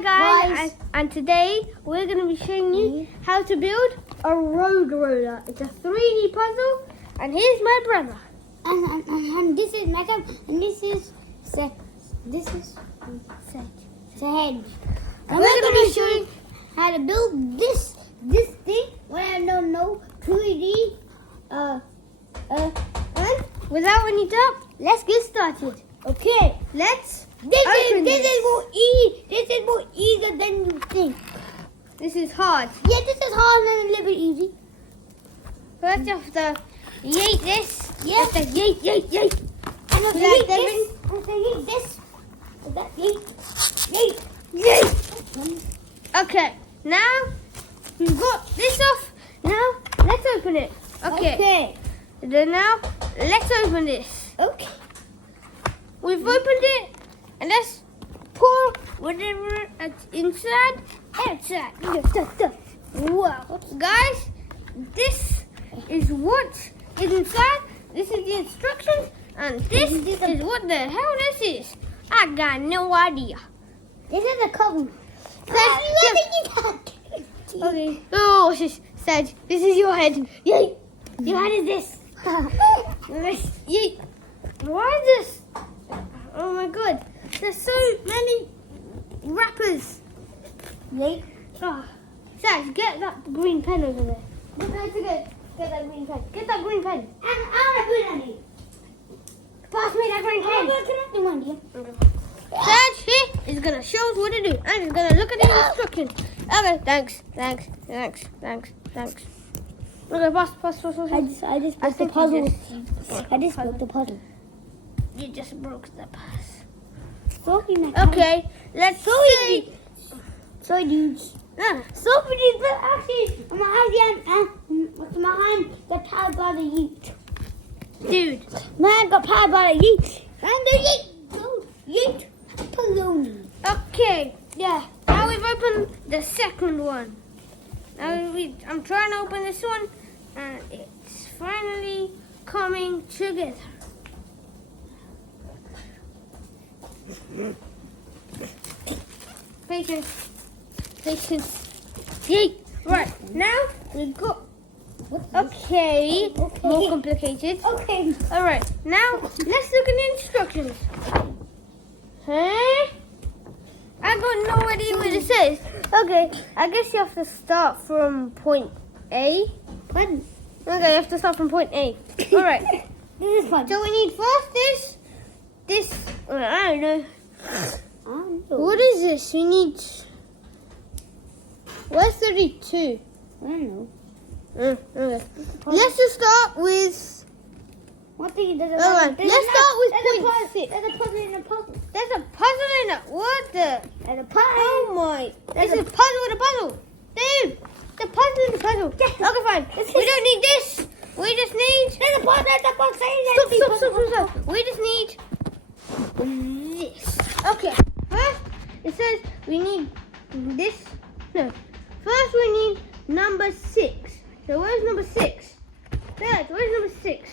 Hi guys, and today we're going to be showing you how to build a road roller. It's a 3D puzzle, and here's my brother. And this is Malcolm, and this is Sage. And we're going to be showing how to build this thing. What I don't know, 3D. And Without any doubt, let's get started. okay, Let's this open is more easy. This is more easier than you think. This is hard. Yeah, this is hard and a little bit easy. First you have to yeet this. Yeah. You have to yeet. And if you Like eat that, this, and if you eat this, like that, yeet. Okay, now we've got this off. Now let's open it. Okay. Then now let's open this. Okay. We've opened it, and let's pour whatever it's inside outside. Wow, guys, this is what is inside. This is the instructions, and this is what the hell this is. I got no idea. This is a cover. Okay. Oh, Sage, this is your head. Yay! Your head is this. Yay! Why is this? Oh my god! There's so many wrappers. Yay. Oh. Sage, get that green pen over there. Get that green pen. Get that green pen. I'm gonna put it on you. Pass me that green I'm pen. gonna connect the one, yeah. Sage here is gonna show us what to do. I'm just gonna look at the instructions. Okay, thanks. Okay, pass. I just broke the puzzle. I just broke the puzzle. You just broke the pass. Sorry, Okay, let's see. Sorry, dudes. Sorry, dudes. But actually, my hand got powered by the yeet. Dude, My hand got powered by the yeet. And the yeet. Baloney. okay, yeah. Now we've opened the second one. Now I'm trying to open this one, and it's finally coming together. Patience. Yay! Right, now we've got. Okay, more complicated. Okay. Alright, now let's look at the instructions. Huh? I got no idea what it says. Okay, I guess you have to start from point A. Fun. Okay, you have to start from point A. Alright, This is fun. so we need first this, I don't know. What is this? We need, where's 32? I don't know. Okay. Let's just start with, One thing there's a let's start with point There's a puzzle in a puzzle. There's a puzzle in it. What the? There's a puzzle. Oh my. There's a puzzle in a puzzle. Dude, the puzzle in the puzzle. Yes. Okay, fine. We don't need this. We just need. There's a puzzle. Stop. We just need this. Okay. First, it says we need this. No. First, we need number 6. So where's number 6? There. Where's number 6?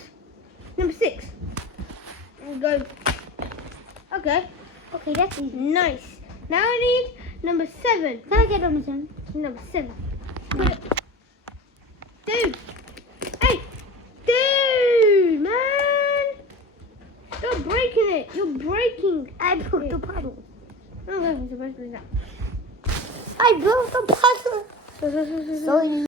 Number 6. And go. Okay, that's easy. Nice. Now I need number 7. Can I get number 7? Number 7. Put it. Dude. Hey. Dude, man. Stop breaking it. You're breaking. I broke the puzzle. Oh, I'm supposed to do that. I broke the puzzle. So